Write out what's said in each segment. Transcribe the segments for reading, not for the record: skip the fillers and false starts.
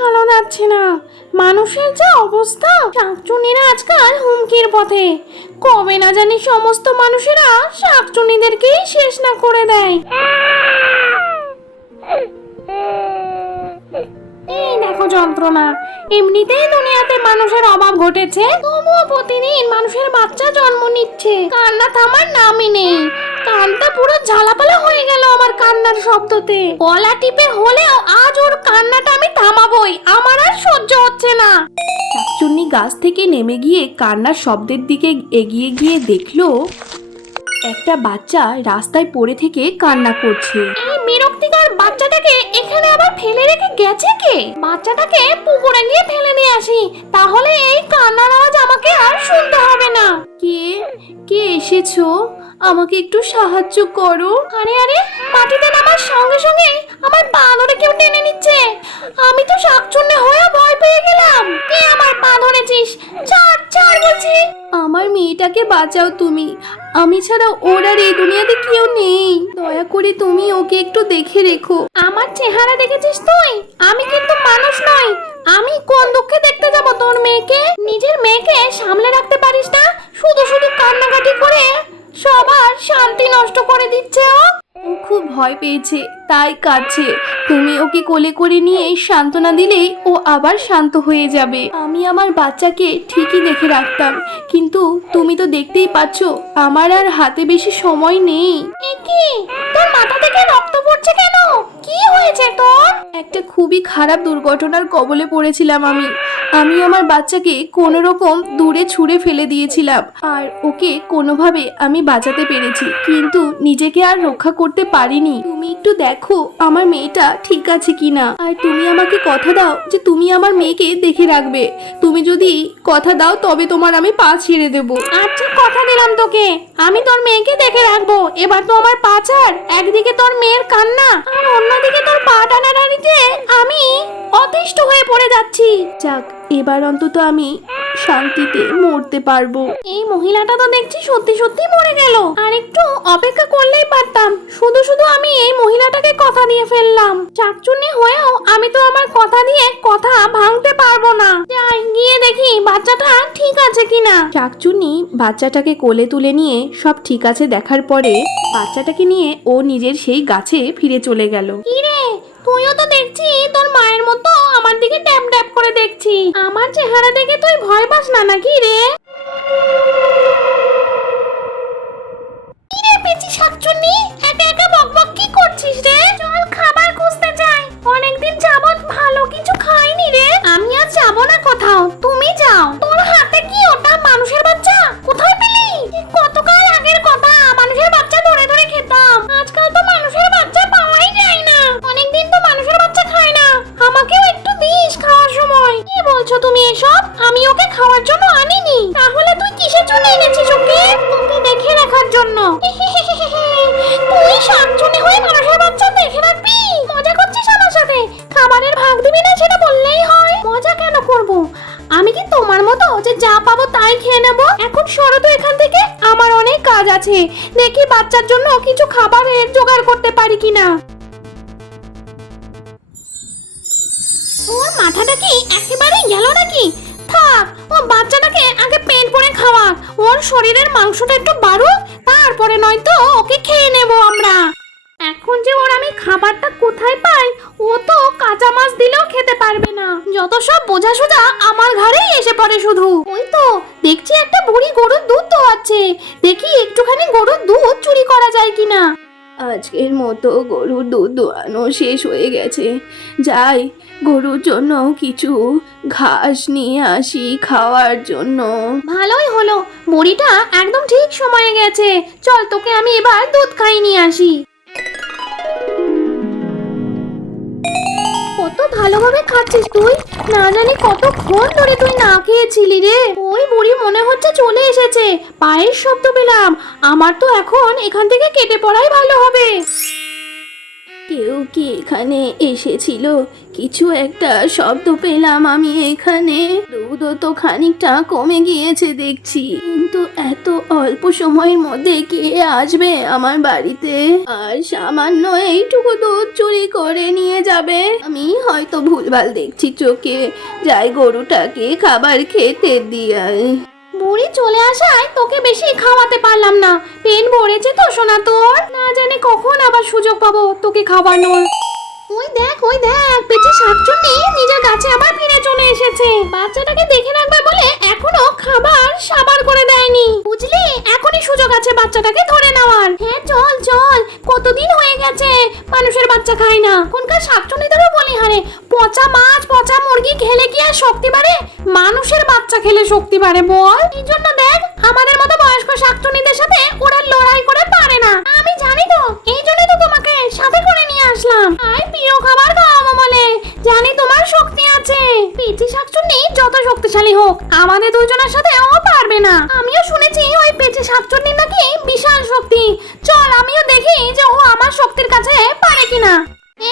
ভালো যাচ্ছে না। মানুষের যা অবস্থা, শাকচুন্নিরা আজকাল হুমকির পথে। কবে না জানি সমস্ত মানুষেরা শাকচুন্নিদেরকেই শেষ না করে দেয়। এই দেখো যন্ত্রণা। এমনিতেই দুনিয়াতে মানুষের অভাব ঘটেছে, তবুও প্রতিদিন মানুষের বাচ্চা জন্ম নিচ্ছে। কান্না থামার নামই নেই। কানটা পুরো ঝালাপালা হয়ে গেল আমার কান্নার শব্দতে। গলা টিপে হলেও আজ ওর কান্নাটা আমি থামাবই। আমার আর সহ্য হচ্ছে না। শাকচুন্নি গাছ থেকে নেমে গিয়ে কান্নার শব্দের দিকে এগিয়ে গিয়ে দেখলো একটা বাচ্চা রাস্তায় পড়ে থেকে কান্না করছে। এই বিরক্তিকর বাচ্চাটাকে এখানে আবার ফেলে রেখে গেছে কে? বাচ্চাটাকে পুকুরে গিয়ে ফেলে দিয়ে আসি, তাহলে এই কান্নার আওয়াজ আমাকে আর শুনতে হবে না। কে কে এসেছো? আমাকে একটু সাহায্য করো। আরে আরে, মাটিতে নামার সঙ্গে সঙ্গে আমার পা ধরে কেউ টেনে নিচ্ছে। আমি তো শাকচুন্নি হয়ে ভয় পেয়ে গেলাম। কে আমার পা ধরেছিস? ছাড় ছাড় বলছি। আমার মেয়েটাকে বাঁচাও তুমি। আমি ছাড়া ওর আর এই দুনিয়াতে কেউ নেই। দয়া করে তুমি ওকে একটু দেখে রেখো। আমার চেহারা দেখেছিস তুই? আমি কিন্তু মানুষ নই। আমি কোন দুঃখে দেখতে যাব তোর মেয়েকে? নিজের মেয়েকে সামলে রাখতে পারিস না, শুধু শুধু কান্নাকাটি করে সবার শান্তি নষ্ট করে দিচ্ছে ও। ও খুব ভয় পেয়েছে, তাই কাঁদছে। তুমি ওকে কোলে করে নিয়ে সান্ত্বনা দিলেই ও আবার শান্ত হয়ে যাবে। আমি আমার বাচ্চাকে ঠিকই দেখে রাখতাম, কিন্তু তুমি তো দেখতেই পাচ্ছ আমার আর হাতে বেশি সময় নেই। এ কি, তোর মাথা থেকে রক্ত পড়ছে কেন? কি হয়েছে তোর? একটা খুবই খারাপ দুর্ঘটনার কবলে পড়েছিলাম আমি। আমি আমার বাচ্চাকে কোনো রকম দূরে ছুঁড়ে ফেলে দিয়েছিলাম, আর ওকে কোনোভাবে আমি বাঁচাতে পেরেছি, কিন্তু নিজেকে আর রক্ষা করতে পারিনি। তুমি একটু দেখো আমার মেয়েটা ঠিক আছে কিনা, আর তুমি আমাকে কথা দাও যে তুমি আমার মেয়েকে দেখে রাখবে। তুমি যদি কথা দাও তবে তোমার আমি পা ছেড়ে দেবো। আচ্ছা, কথা দিলাম তোকে, আমি তোর মেয়েকে দেখে রাখবো। এবার তো আমার পা ছাড়। একদিকে তোর মেয়ের কান্না আর অন্যদিকে তোর পা টানাটানিতে আমি অতিষ্ঠ হয়ে পড়ে যাচ্ছি। যাক, এবার অন্তত আমি শান্তিতে মরতে পারবো। এই মহিলাটা তো দেখছি সত্যি সত্যি মরে গেল। আর একটু অপেক্ষা করলেই পারতাম। শুধু শুধু আমি এই মহিলাটাকে কথা দিয়ে ফেললাম। শাকচুন্নি হয়েও আমি তো আমার কথা দিয়ে কথা ভাঙতে পারবো না। যাই গিয়ে দেখি বাচ্চাটা ঠিক আছে কিনা। শাকচুন্নি বাচ্চাটাকে কোলে তুলে নিয়ে সব ঠিক আছে দেখার পরে বাচ্চাটাকে নিয়ে ও নিজের সেই গাছে ফিরে চলে গেল। কি রে, তুইও তো দেখছি তোর মায়ের মতো আমার দিকে ট্যাপ ট্যাপ করে দেখছি। আমার চেহারা দেখে তুই ভয় পাস না নাকি রে? কি রে পেঁচি শাকচুন্নি, একা একা বকবক কি করছিস রে? চল খাবার খুঁজতে যাই। অনেকদিন যাবত ভালো কিছু খাইনি রে। আমি আর যাবো না কোথাও, তুমি যাও। তোর হাতে কি ওটা মানুষের বাচ্চা? কোথায় পেলি? কতকাল আগের কথা, মানুষের বাচ্চা ধরে ধরে খেতাম। আজকাল তো মানুষের বাচ্চা পাওয়াই যায় না। অনেকদিন তো মানুষের বাচ্চা খাই না। আমাকেও একটু দিস খাওয়ার সময়। কি বলছো তুমি এসব? আমি ওকে খাওয়ার জন্য আনিনি। তাহলে তুই কিসের জন্য এনেছিস ওকে? ওকে দেখে রাখার জন্য। তুই শাকচুন্নি হয়ে মানুষের বাচ্চা দেখে রাখবি? মজা করছিস আমার সাথে? খাবারের ভাগ দিবি না সেটা বললেই হয়। মজা কেন করব? আমি কি তোমার মতো যে যা পাবো তাই খেয়ে নেব? এখন সরো তো এখান থেকে, আমার অনেক কাজ আছে। দেখি বাচ্চার জন্য কিছু খাবারের জোগাড় করতে পারি কিনা। ওর মাথাটা কি একেবারে গেল নাকি? থাক, ও বাচ্চাটাকে আগে পেট ভরে খাওয়া। ওর শরীরের মাংসটা একটু বাড়ুক, তারপরে নয়তো ওকে খেয়ে নেব আমরা। এখন যে ওর আমি খাবারটা কোথায় পাই? ও তো কাঁচা মাছ দিলেও খেতে পারবে না। যত সব বোঝা সোজা আমার ঘরেই এসে পড়ে শুধু। ওই তো দেখছি একটা বুড়ি গরুর দুধ দোয়াচ্ছে। দেখি একটুখানি গরুর দুধ চুরি করা যায় কিনা। আজকের মতো গরুর দুধ দোয়ানো শেষ হয়ে গেছে। যাই, গরুর জন্য কিছু ঘাস নিয়ে আসি খাওয়ার জন্য। ভালোই হলো, বুড়িটা একদম ঠিক সময়ে গেছে। চল তোকে আমি এবার দুধ খাইয়ে নিয়ে আসি। কত ভালোভাবে খাচ্ছিস তুই, না জানি কতক্ষণ ধরে তুই না খেয়েছিলি রে। ওই বুড়ি মনে হচ্ছে চলে এসেছে, পায়ের শব্দ পেলাম। আমার তো এখন এখান থেকে কেটে পড়াই ভালো হবে। কেউ কি এখানে এসেছিল? কিছু একটা শব্দ পেলাম আমি এখানে। দুধও তো খানিকটা কমে গিয়েছে দেখছি, কিন্তু এত অল্প সময়ের মধ্যে কে আসবে আমার বাড়িতে? আর সামান্য এইটুকু দুধ চুরি করে নিয়ে যাবে? আমি হয়তো ভুলভাল দেখছি চোখে। যাই গরুটাকে খাবার খেতে দিয়ে। বুড়ি চলে আসায় তোকে বেশি খাওয়াতে পারলাম না। পেট ভরেছে তো সোনা তোর, না জানি কখন আবার সুযোগ পাবো তোকে খাওয়ানোর। ওই দেখ পেটি শাকচুন্নি নিজের গাছে আবার ফিরে চলে এসেছে। বাচ্চাটাকে দেখে রাখবে বলে এখনো খাবার সাবার করে দেয়নি, বুঝলি? এখনই সুযোগ আছে বাচ্চাটাকে ধরে নেওয়ার। হ্যাঁ চল চল, কতদিন হয়ে গেছে মানুষের বাচ্চা খাই না। কোনকার শাকচুন্নিদেরও বলি হারে, পচা মাছ পচা মুরগি খেলে কি আর শক্তি বাড়ে? মানুষের বাচ্চা খেলে শক্তি বাড়ে বল? এই জন্য দেখ আমাদের মতো বয়স্ক শাকচুন্নিদের সাথে ওরা লড়াই করে পারে না। আমি জানি তো, এই জন্যই তো তোমাকে সাথে করে নিয়ে আসলাম। আর প্রিয় খাবার খাওয়াবো বলে, জানি তোমার শক্তি আছে। পেঁচি শাকচুন্নি যত শক্তিশালী হোক, আমাদের দুজনের সাথে ও পারবে না। আমিও শুনেছি ওই পেঁচি শাকচুন্নি নাকি বিশাল শক্তি। চল আমিও দেখি যে ও আমার শক্তির কাছে পারে কিনা।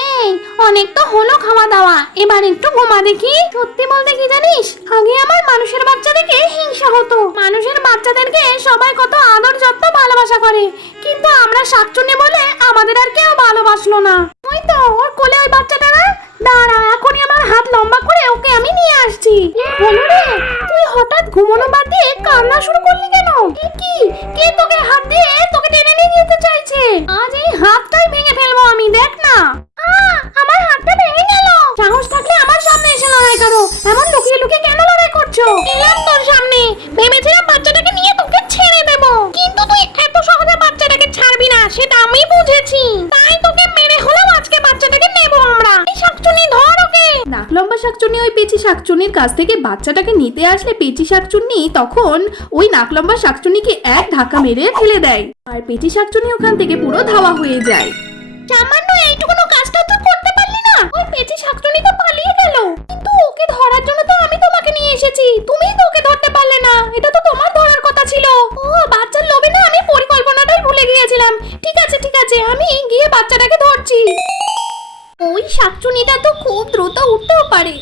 এই অনেক তো হলো খাওয়া দাওয়া, এবার একটু ঘুমা দেখি। সত্যি বলতে কি জানিস, আগে আমার মানুষের বাচ্চা দেখে হিংসা হতো। মানুষের বাচ্চাদেরকে সবাই কত আদর যত্ন ভালোবাসা করে, কিন্তু আমরা শাকচুন্নি বলে আমাদের আর কেউ ভালোবাসলো না। ওই তো ওর কোলে ওই বাচ্চাটা না, দাঁড়া এখনই আমার হাত লম্বা করে ওকে আমি নিয়ে আসছি। হলো রে, তুই হঠাৎ ঘুমানো বাদ দিয়ে কান্না শুরু করলি কেন? কি কে তোকে হাত দিয়ে তোকে টেনে নিয়ে যেতে চাইছে? আজ এই হাতটাই ভেঙে ফেলবো আমি, দেখ না। আমার হাতটা ভেঙে গেল। সাহস থাকলে আমার সামনে এসে লড়াই করো, এমন লুকিয়ে লুকিয়ে কেন লড়াই করছো? এলাম তোর সামনে, ভেবেছিলাম বাচ্চাটাকে নিয়ে তোকে ছেড়ে দেব, কিন্তু তুই এত সহজে বাচ্চাটাকে ছাড়বি না সেটা আমি বুঝেছি। তাই তোকে মেরে হলেও আজকে বাচ্চাটাকে নেব আমরা। এই শাকচুন্নি ধর ওকে। নাকলম্বা শাকচুন্নি ওই পেঁচি শাকচুন্নির কাছ থেকে বাচ্চাটাকে নিতে আসলে পেঁচি শাকচুন্নি তখন ওই নাকলম্বা শাকচুন্নিকে এক ধাক্কা মেরে ফেলে দেয়, আর পেঁচি শাকচুন্নি ওখান থেকে পুরো ধাওয়া হয়ে যায়। সামান্য এইটুকুনো কাজটা তুই করতে পারলি না? ওই পেঁচি শাকচুন্নি তো পালিয়ে গেল, কিন্তু ওকে ধরার জন্য তো আমি তোমাকে নিয়ে এসেছি। তুমিই তো ওকে ধরতে পারলে না, এটা তো তোমার ধরার কথা ছিল। ও বাচ্চার লোভে না আমি পরিকল্পনাটাই ভুলে গিয়েছিলাম। ঠিক আছে আমি গিয়ে বাচ্চাটাকে ধরছি। ওই শাকচুন্নিটা তো খুব দ্রুত উঠতেও পারে,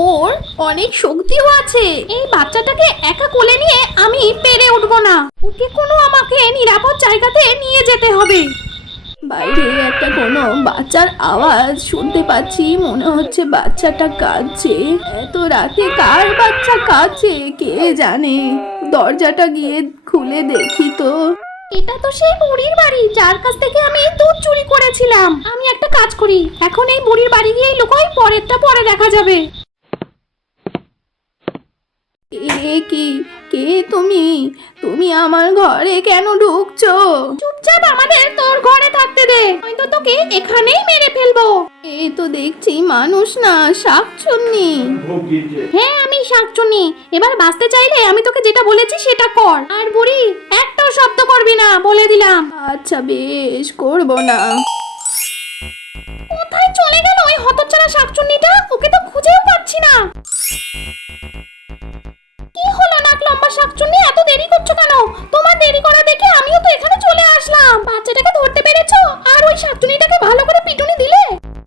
ওর অনেক শক্তিও আছে। এই বাচ্চাটাকে একা কোলে নিয়ে আমি পেরে উঠবো না, ওকে কোনো আমাকে নিরাপদ জায়গাতে নিয়ে যেতে হবে। বাইরে একটা কোনো বাচ্চার আওয়াজ শুনতে পাচ্ছি, মনে হচ্ছে বাচ্চাটা কাঁদছে। এত রাতে কার বাচ্চা কাঁদছে কে জানে? দরজাটা গিয়ে খুলে দেখি তো। এটা তো সেই বুড়ির বাড়ি যার কাছ থেকে আমি দুধ চুরি করেছিলাম। আমি একটা কাজ করি, এখন এই বুড়ির বাড়ি গিয়ে লুকোই, পরেরটা পরে দেখা যাবে। কে তুমি? তুমি আমার ঘরে কেন ঢুকছো? চুপচাপ আমাদের তোর ঘরে থাকতে দে, হয়তো তোকে এখানেই মেরে ফেলবো। এ তো দেখছি মানুষ না, শাকচুন্নি। হ্যাঁ আমি শাকচুন্নি। এবার বাঁচতে চাইলে আমি তোকে যেটা বলেছি সেটা কর, আর বুড়ি একটাও শব্দ করবি না বলে দিলাম। আচ্ছা বেশ, করবো না। কোথায় চলে গেল ওই হতচ্ছাড়া শাকচুন্নিটা? ওকে তো খুঁজেও পাচ্ছি না। কি হলো নাকলম্বা শাকচুন্নি, এত দেরি করছো কেন? তোমার দেরি করা দেখে আমিও তো এখানে চলে আসলাম। বাচ্চাটাকে ধরতে পেরেছো আর ওই শাকচুন্নিটাকে ভালো করে পিটুনি দিলে?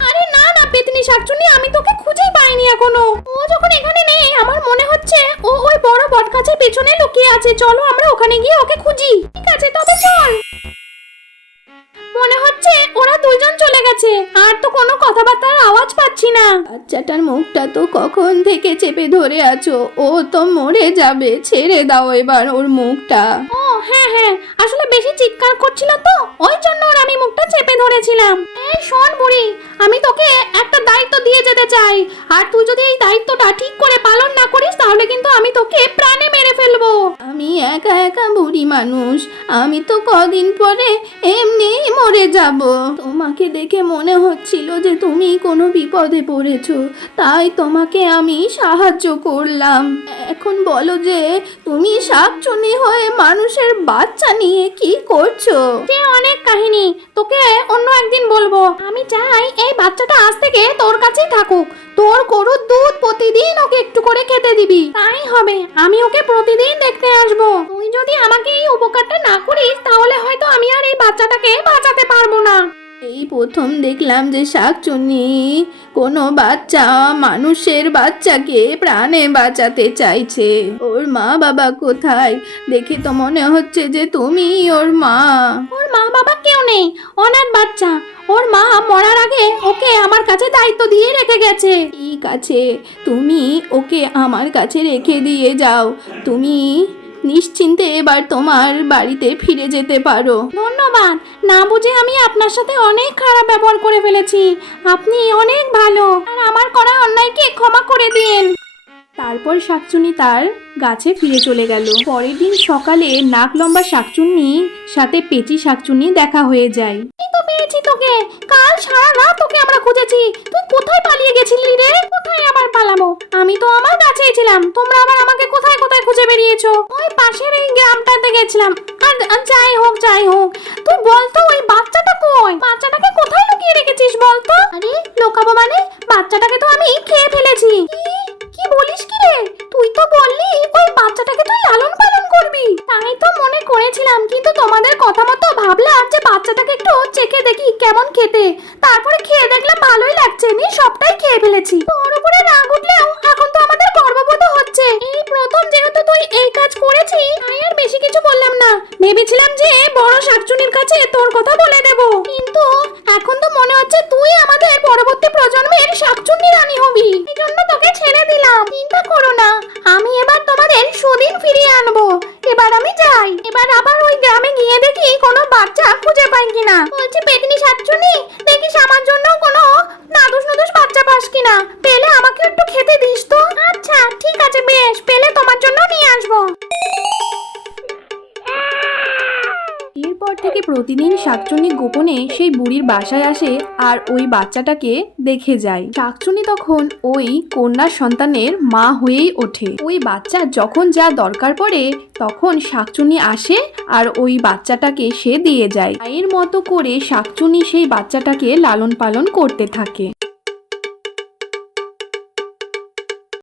আরে না পেতনি শাকচুন্নি, আমি তোকে খুঁজেই পাইনি এখনো। ও যখন এখানে নেই, আমার মনে হচ্ছে ও ওই বড় বটগাছের পেছনে লুকিয়ে আছে। চলো আমরা ওখানে গিয়ে ওকে খুঁজি। ঠিক আছে তবে চল। মনে হচ্ছে ওরা দুইজন চলে গেছে, আর তো কোনো কথাবার্তার আওয়াজ পাচ্ছি না। বাচ্চাটার মুখটা তো কখন থেকে চেপে ধরে আছো, ও তো মরে যাবে। ছেড়ে দাও এবার ওর মুখটা। ও হ্যাঁ, আসলে বেশি চিৎকার করছিল তো, ওই জন্য ওর আমি মুখটা চেপে ধরেছিলাম। এই শোন বুড়ি, আমি তোকে একটা দায়িত্ব দিয়ে যেতে চাই, আর তুই যদি এই দায়িত্বটা ঠিক করে পালন না করিস তাহলে কিন্তু আমি তোকে প্রাণে মেরে ফেলবো। আমি একা বুড়ি মানুষ, আমি তো কদিন পরে এমনি মরে যাব। তোমাকে দেখে মনে হচ্ছিল যে তুমি কোনো বিপদে পড়েছো, তাই তোমাকে আমি সাহায্য করলাম। এখন বলো যে তুমি শাকচুন্নি হয়ে মানুষের বাচ্চা নিয়ে কি করছো? সে অনেক কাহিনী, তোকে অন্য একদিন বলবো। আমি চাই এই বাচ্চাটা আজ থেকে তোর কাছেই থাকুক। তোর গরুর দুধ প্রতিদিন ওকে একটু করে খেতে দিবি, তাই হবে। আমি ওকে প্রতিদিন দেখতে আসবো। তুই যদি আমাকে এই উপকারটা না করিস তাহলে হয়তো আমি আর এই বাচ্চাটাকে বাঁচাতে পারবো না। এই প্রথম দেখলাম যে শাকচুন্নি কোনো বাচ্চা মানুষের বাচ্চাকে প্রাণে বাঁচাতে চাইছে। ওর মা বাবা কোথায়? দেখে তো মনে হচ্ছে যে তুমি ওর মা। ওর মা বাবা কেউ নেই, অনাথ বাচ্চা। ওর মা মরার আগে ওকে আমার কাছে দায়িত্ব দিয়ে রেখে গেছে। ঠিক আছে, তুমি ওকে আমার কাছে রেখে দিয়ে যাও। তুমি নিশ্চিন্তে এবার তোমার বাড়িতে ফিরে যেতে পারো। ধন্যবাদ। না বুঝে আমি আপনার সাথে অনেক খারাপ ব্যবহার করে ফেলেছি। আপনি অনেক ভালো, আর আমার করা অন্যায়কে ক্ষমা করে দিন। তারপর শাকচুন্নি তার গাছে ফিরে চলে গেল। পরের দিন সকালে নাক লম্বা শাকচুন্নির সাথে পেঁচি শাকচুন্নি দেখা হয়ে যায়। এই তো পেয়েছি তোকে। কাল সারা রাত তোকে আমরা খুঁজেছি। তুই কোথায় পালিয়ে গেছিলি রে? কোথায় আবার পালাবো? আমি তো আমার কাছেই ছিলাম। তোমরা আবার আমাকে কোথায় কোথায় খুঁজে বেরিয়েছো? ওই পাশের এই গ্রামটাতে গেছিলাম। আর যাই হোক তুই বলতো ওই বাচ্চাটা কই? বাচ্চাটাকে কোথায় লুকিয়ে রেখেছিস বলতো? আরে লোকাবো মানে? বাচ্চাটাকে তো আমি খেয়ে ফেলেছি। কি বলিস কি রে? তুই তো বললি ওই বাচ্চাটাকে তুই লালন পালন করবি। তাই তো মনে করেছিলাম, কিন্তু তোমাদের কথা মতো ভাবলাম যে বাচ্চাটাকে একটু চেখে দেখি কেমন খেতে। তারপরে খেয়ে দেখলাম ভালোই লাগছে, নিয়ে সবটাই খেয়ে ফেলেছি। তোর উপরে রাগ উঠলেও এখন তো আমাদের গর্ববোধ হচ্ছে। এই প্রথম যেহেতু তুই এই কাজ করেছিস, তাই আর বেশি কিছু বললাম না। ভেবেছিলাম যে বড় শাকচুনির কাছে তোর কথা বলে দেব, কিন্তু এখন তো মনে হচ্ছে তুই আমাদের পরবর্তী প্রজন্মের শাকচুন্নি রানী হবি। এই জন্য তোকে ছেড়ে দিলাম। চিন্তা করো না, আমি এবার তোমাদের সুদিন ফিরিয়ে আনবো। এবার আমি যাই। এবার আবার ওই গ্রামে গিয়ে দেখি কোনো বাচ্চা খুঁজে পাই কিনা। বলছি পেতনি শাকচুন্নি, দেখিস আমার জন্য কোনো নাদুস নুদুস বাচ্চা পাস কিনা। পেলে আমাকে একটু খেতে দিস তো। আচ্ছা ঠিক আছে, বেশ, পেলে তোমার জন্য নিয়ে আসবো। এরপর থেকে প্রতিদিন শাকচুন্নি গোপনে সেই বুড়ির বাসায় আসে আর ওই বাচ্চাটাকে দেখে যায়। শাকচুন্নি তখন ওই কন্যা সন্তানের মা হয়েই ওঠে। ওই বাচ্চার যখন যা দরকার পড়ে তখন শাকচুন্নি আসে আর ওই বাচ্চাটাকে সে দিয়ে যায়। মায়ের মতো করে শাকচুন্নি সেই বাচ্চাটাকে লালন পালন করতে থাকে।